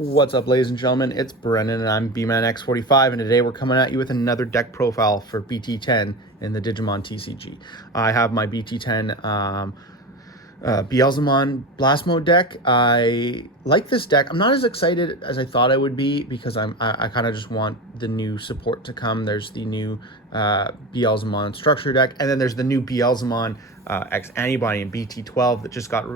What's up, ladies and gentlemen? It's Brennan, and I'm BManX45, and today we're coming at you with another deck profile for BT10 in the Digimon TCG. I have my BT10 Beelzemon Blast Mode deck. I like this deck. I'm not as excited as I thought I would be because I kind of just want the new support to come. There's the new Beelzemon structure deck, and then there's the new Beelzemon X Antibody in BT12 that just got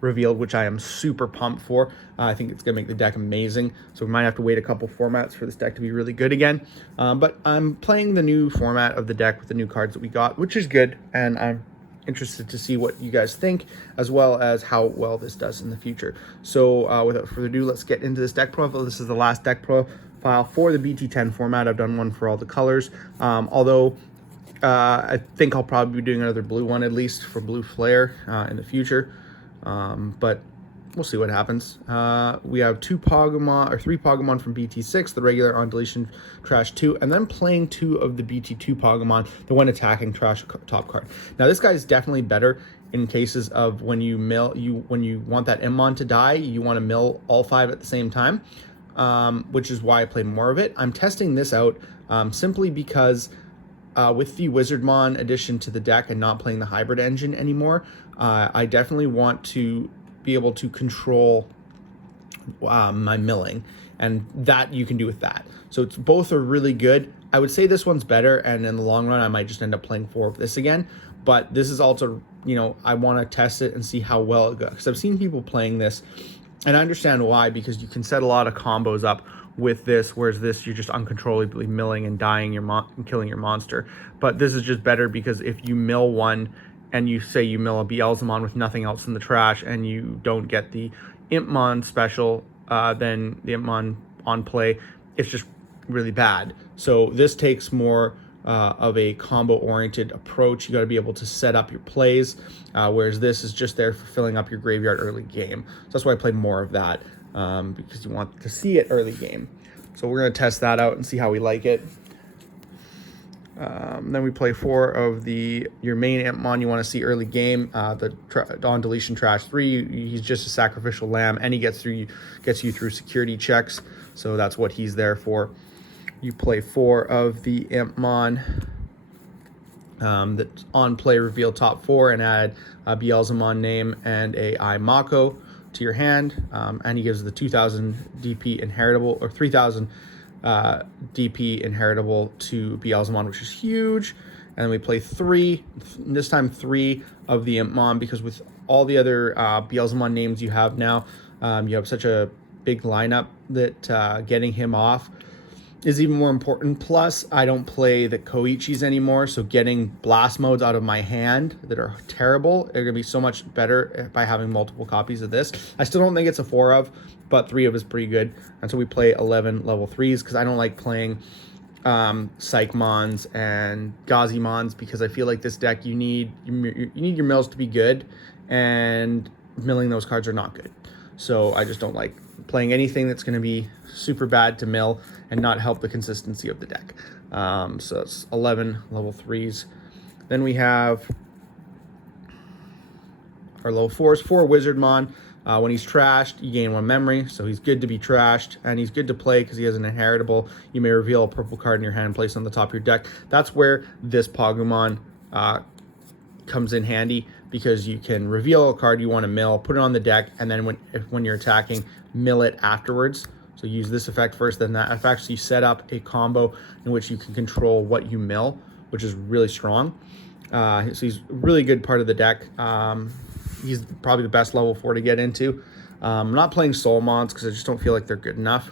revealed, which I am super pumped for. I think it's going to make the deck amazing, so we might have to wait a couple formats for this deck to be really good again. But I'm playing the new format of the deck with the new cards that we got, which is good, and I'm interested to see what you guys think, as well as how well this does in the future. So without further ado, let's get into this deck profile. This is the last deck profile for the BT10 format. I've done one for all the colors, although I think I'll probably be doing another blue one, at least for Blue Flare in the future, but we'll see what happens. We have three Pokemon from BT6, the regular on deletion trash 2, and then playing 2 of the BT2 Pokemon, the one attacking trash top card. Now this guy is definitely better in cases of when you when you want that Immon to die, you want to mill all 5 at the same time, which is why I played more of it. I'm testing this out simply because with the Wizardmon addition to the deck and not playing the hybrid engine anymore, I definitely want to be able to control my milling, and that you can do with that. So both are really good. I would say this one's better, and in the long run I might just end up playing 4 of this again, but this is also, you know, I want to test it and see how well it goes, because I've seen people playing this and I understand why, because you can set a lot of combos up with this, whereas this you're just uncontrollably milling and dying and killing your monster. But this is just better because if you mill one and you say you mill a Beelzemon with nothing else in the trash and you don't get the Impmon special, then the Impmon on play, it's just really bad. So this takes more of a combo-oriented approach. You got to be able to set up your plays, whereas this is just there for filling up your graveyard early game. So that's why I played more of that, because you want to see it early game. So we're going to test that out and see how we like it. Then we play 4 of your main Impmon you want to see early game. The on deletion trash 3, he's just a sacrificial lamb, and he gets you through security checks. So that's what he's there for. You play 4 of the Impmon that's on play, reveal top 4, and add a Beelzemon name and a Mako to your hand, and he gives the 2000 DP inheritable, or 3000 DP inheritable to Beelzemon, which is huge. And then we play 3, this time 3 of the Impmon, because with all the other Beelzemon names you have now, you have such a big lineup that getting him off is even more important. Plus, I don't play the Koichis anymore, so getting blast modes out of my hand that are terrible are going to be so much better by having multiple copies of this. I still don't think it's a 4 of, but 3 of is pretty good. And so we play 11 level 3s, because I don't like playing Psychmons and Gazimons, because I feel like this deck you need your mills to be good, and milling those cards are not good. So I just don't like playing anything that's going to be super bad to mill and not help the consistency of the deck. So it's 11 level 3s. Then we have our level 4s, 4 Wizardmon. When he's trashed, you gain 1 memory, so he's good to be trashed, and he's good to play because he has an inheritable. You may reveal a purple card in your hand and place it on the top of your deck. That's where this Pokemon comes in handy, because you can reveal a card you want to mill, put it on the deck, and then when you're attacking, mill it afterwards. So use this effect first, then that effect, so you set up a combo in which you can control what you mill, which is really strong. So he's a really good part of the deck. He's probably the best level 4 to get into. I'm not playing Soulmons because I just don't feel like they're good enough.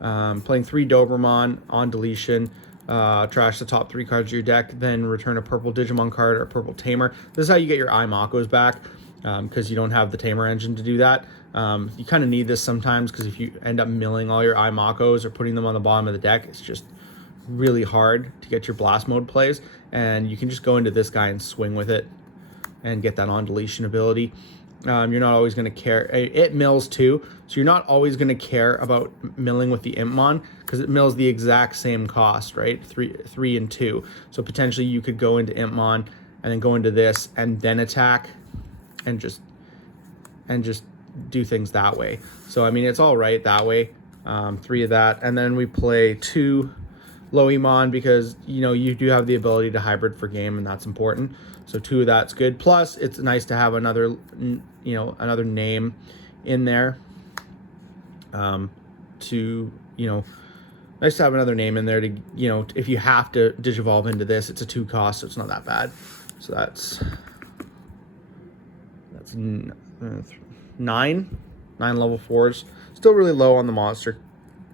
Playing 3 Dobermon on deletion. Trash the top 3 cards of your deck, then return a purple Digimon card or a purple Tamer. This is how you get your Makos back, because you don't have the Tamer engine to do that. You kind of need this sometimes, because if you end up milling all your Makos or putting them on the bottom of the deck, it's just really hard to get your blast mode plays, and you can just go into this guy and swing with it and get that on deletion ability. You're not always going to care. It mills too, so you're not always going to care about milling with the Impmon, because it mills the exact same cost, right? 3 and 2. So potentially you could go into Impmon and then go into this and then attack, and just do things that way. So I mean, it's all right that way. 3 of that, and then we play 2 Loemon because you do have the ability to hybrid for game, and that's important. So 2 of that's good. Plus, it's nice to have another another name in there. Nice to have another name in there to if you have to digivolve into this, it's a 2 cost, so it's not that bad. So that's 9 level 4s. Still really low on the monster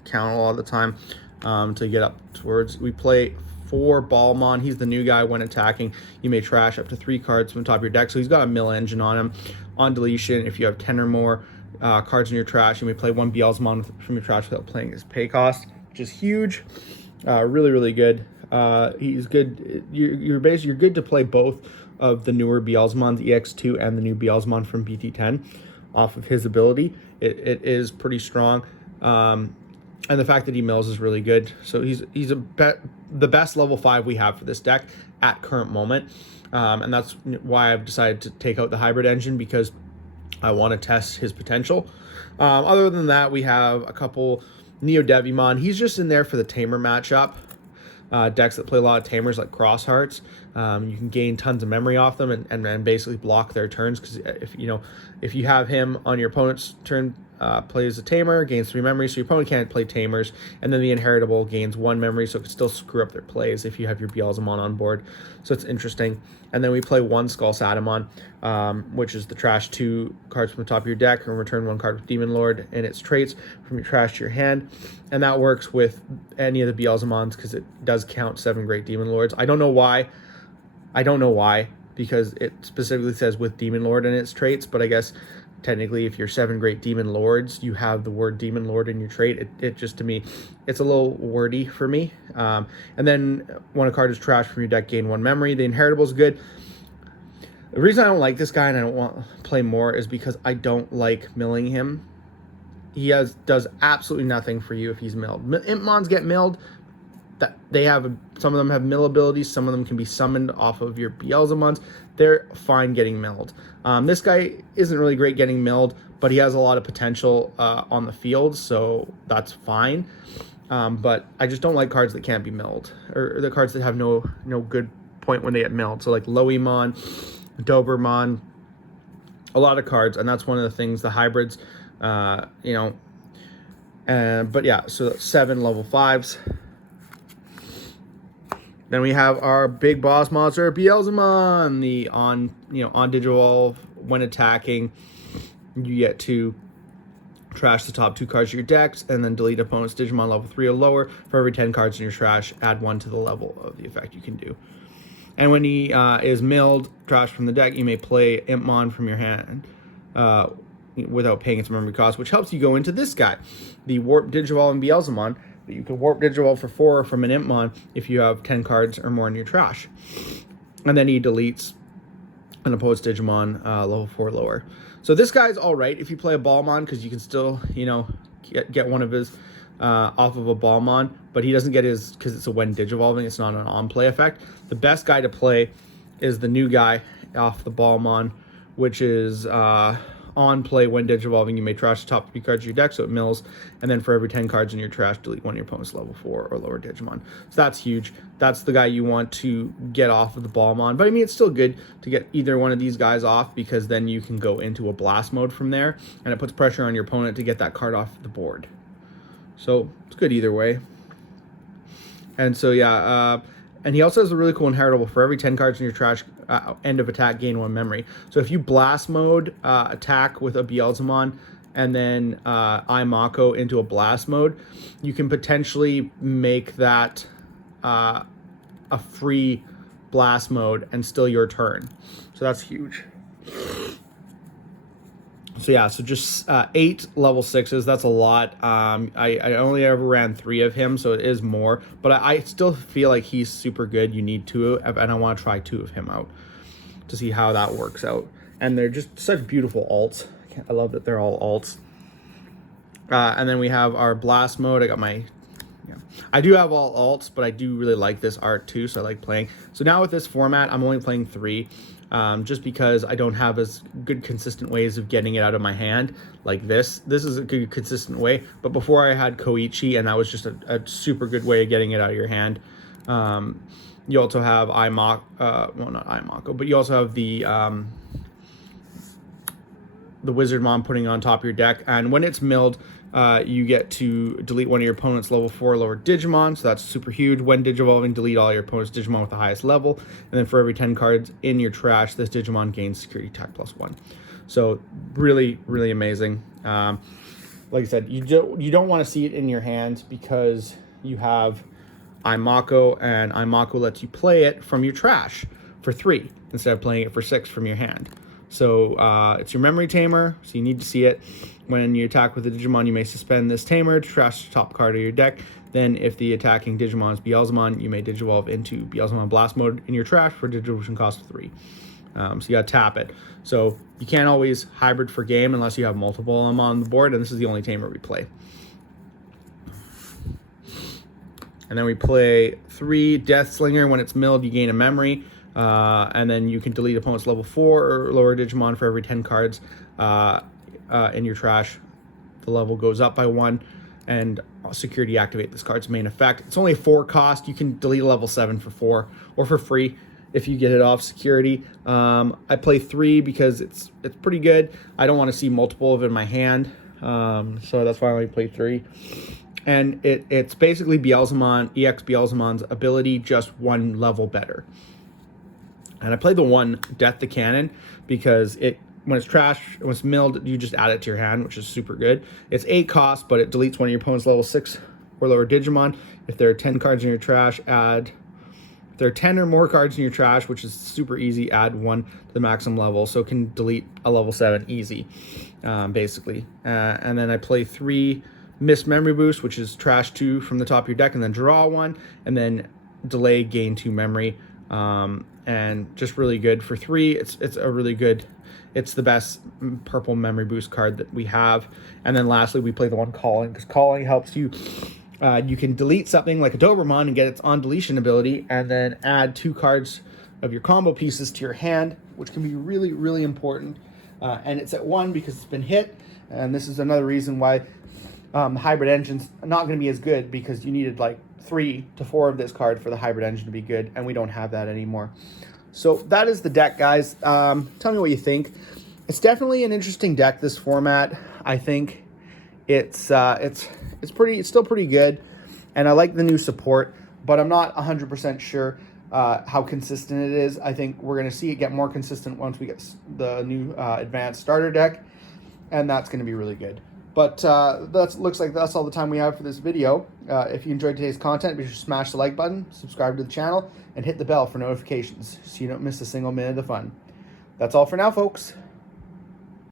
count a lot of the time. To get up towards, we play 4 Beelzemon. He's the new guy. When attacking, you may trash up to 3 cards from the top of your deck. So he's got a mill engine on him. On deletion, if you have 10 or more cards in your trash, you may play 1 Beelzemon from your trash without playing his pay cost, which is huge. Really good. He's good. You're good to play both of the newer Beelzemons, EX2 and the new Beelzemon from BT10 off of his ability. It is pretty strong. And the fact that he mills is really good. So he's the best level 5 we have for this deck at current moment. And that's why I've decided to take out the hybrid engine, because I want to test his potential. Other than that, we have a couple Neo Digimon. He's just in there for the tamer matchup. Decks that play a lot of tamers like Cross Hearts. You can gain tons of memory off them and basically block their turns, because if you have him on your opponent's turn, plays a tamer, gains 3 memory, so your opponent can't play tamers, and then the inheritable gains 1 memory, so it can still screw up their plays if you have your Beelzemon on board. So it's interesting. And then we play 1 Skull Satamon, which is the trash 2 cards from the top of your deck, and return 1 card with Demon Lord and its traits from your trash to your hand. And that works with any of the Beelzemons because it does count 7 Great Demon Lords. I don't know why, because it specifically says with Demon Lord and its traits, but I guess technically if you're 7 Great Demon Lords, you have the word Demon Lord in your trait. It just, to me, it's a little wordy for me. And then when a card is trash from your deck, gain 1 memory. The inheritable is good. The reason I don't like this guy and I don't want to play more is because I don't like milling him. He does absolutely nothing for you if he's milled. Impmons get milled. Some of them have mill abilities. Some of them can be summoned off of your Beelzemons. They're fine getting milled. This guy isn't really great getting milled, but he has a lot of potential on the field, so that's fine. But I just don't like cards that can't be milled, or the cards that have no good point when they get milled. So like Loemon, Dobermon, a lot of cards, and that's one of the things, the hybrids, but yeah, so that's 7 level 5s. Then we have our big boss monster, Beelzemon. The on Digivolve, when attacking, you get to trash the top 2 cards of your decks, and then delete opponent's Digimon level 3 or lower. For every 10 cards in your trash, add 1 to the level of the effect you can do. And when he is milled, trash from the deck, you may play Impmon from your hand without paying its memory cost, which helps you go into this guy, the Warp Digivolve and Beelzemon. But you can Warp Digivolve for 4 from an Impmon if you have 10 cards or more in your trash. And then he deletes an opposed Digimon level 4 or lower. So this guy's all right if you play a Ballmon, because you can still, get one of his off of a Ballmon, but he doesn't get his, because it's a when Digivolving, it's not an on-play effect. The best guy to play is the new guy off the Ballmon, which is on play when Digivolving, you may trash the top 3 cards of your deck, so it mills, and then for every 10 cards in your trash, delete 1 of your opponent's level 4 or lower Digimon. So that's huge. That's the guy you want to get off of the Ballmon. But I mean, it's still good to get either one of these guys off, because then you can go into a blast mode from there, and it puts pressure on your opponent to get that card off the board. So it's good either way. And so yeah, and he also has a really cool inheritable. For every 10 cards in your trash, end of attack, gain 1 memory. So if you blast mode attack with a Beelzemon and then Mako into a blast mode, you can potentially make that a free blast mode and still your turn. So that's huge. So yeah, so just 8 level 6s, that's a lot. I only ever ran 3 of him, so it is more. But I still feel like he's super good. You need 2, and I want to try 2 of him out to see how that works out. And they're just such beautiful alts. I love that they're all alts. And then we have our blast mode. I do have all alts, but I do really like this art too, so I like playing. So now with this format, I'm only playing 3. just because I don't have as good consistent ways of getting it out of my hand like this. This is a good consistent way, but before I had Koichi, and that was just a super good way of getting it out of your hand. You also have well, not Imako, but you also have the Wizardmon putting on top of your deck, and when it's milled, you get to delete one of your opponent's level 4 or lower Digimon, so that's super huge. When Digivolving, delete all your opponent's Digimon with the highest level, and then for every 10 cards in your trash, this Digimon gains security tag +1. So really, really amazing. Like I said, you don't want to see it in your hand because you have Imako, and Imako lets you play it from your trash for 3 instead of playing it for 6 from your hand. So it's your memory tamer, so you need to see it. When you attack with a Digimon, you may suspend this tamer to trash the top card of your deck. Then if the attacking Digimon is Beelzemon, you may Digivolve into Beelzemon Blast Mode in your trash for Digivolution cost of 3. So you gotta tap it. So you can't always hybrid for game unless you have multiple of them on the board, and this is the only tamer we play. And then we play 3 Death Slinger. When it's milled, you gain a memory. And then you can delete opponent's level 4 or lower Digimon for every 10 cards in your trash. The level goes up by 1, and security activate this card's main effect. It's only a 4 cost. You can delete a level 7 for 4 or for free if you get it off security. I play 3 because it's pretty good. I don't want to see multiple of it in my hand, so that's why I only play 3. And it's basically Beelzemon, EX Beelzemon's ability, just 1 level better. And I play the 1 Death the Cannon because when it's trash, when it's milled, you just add it to your hand, which is super good. It's 8 costs, but it deletes one of your opponent's level 6 or lower Digimon. If there are 10 cards in your trash, if there are 10 or more cards in your trash, which is super easy, add 1 to the maximum level. So it can delete a level 7 easy, basically. And then I play 3 Miss Memory Boost, which is trash 2 from the top of your deck, and then draw 1, and then delay, gain 2 memory. And just really good for 3. It's a really good, it's the best purple memory boost card that we have. And then lastly, we play the 1 Calling, because Calling helps you. You can delete something like a Doberman and get its on deletion ability, and then add 2 cards of your combo pieces to your hand, which can be really, really important. And it's at 1 because it's been hit, and this is another reason why the hybrid engine's not going to be as good, because you needed like 3 to 4 of this card for the hybrid engine to be good, and we don't have that anymore. So that is the deck, guys. Tell me what you think. It's definitely an interesting deck, this format. I think it's still pretty good, and I like the new support, but I'm not 100% sure how consistent it is. I think we're going to see it get more consistent once we get the new advanced starter deck, and that's going to be really good. But that looks like that's all the time we have for this video. If you enjoyed today's content, be sure to smash the like button, subscribe to the channel, and hit the bell for notifications so you don't miss a single minute of fun. That's all for now, folks.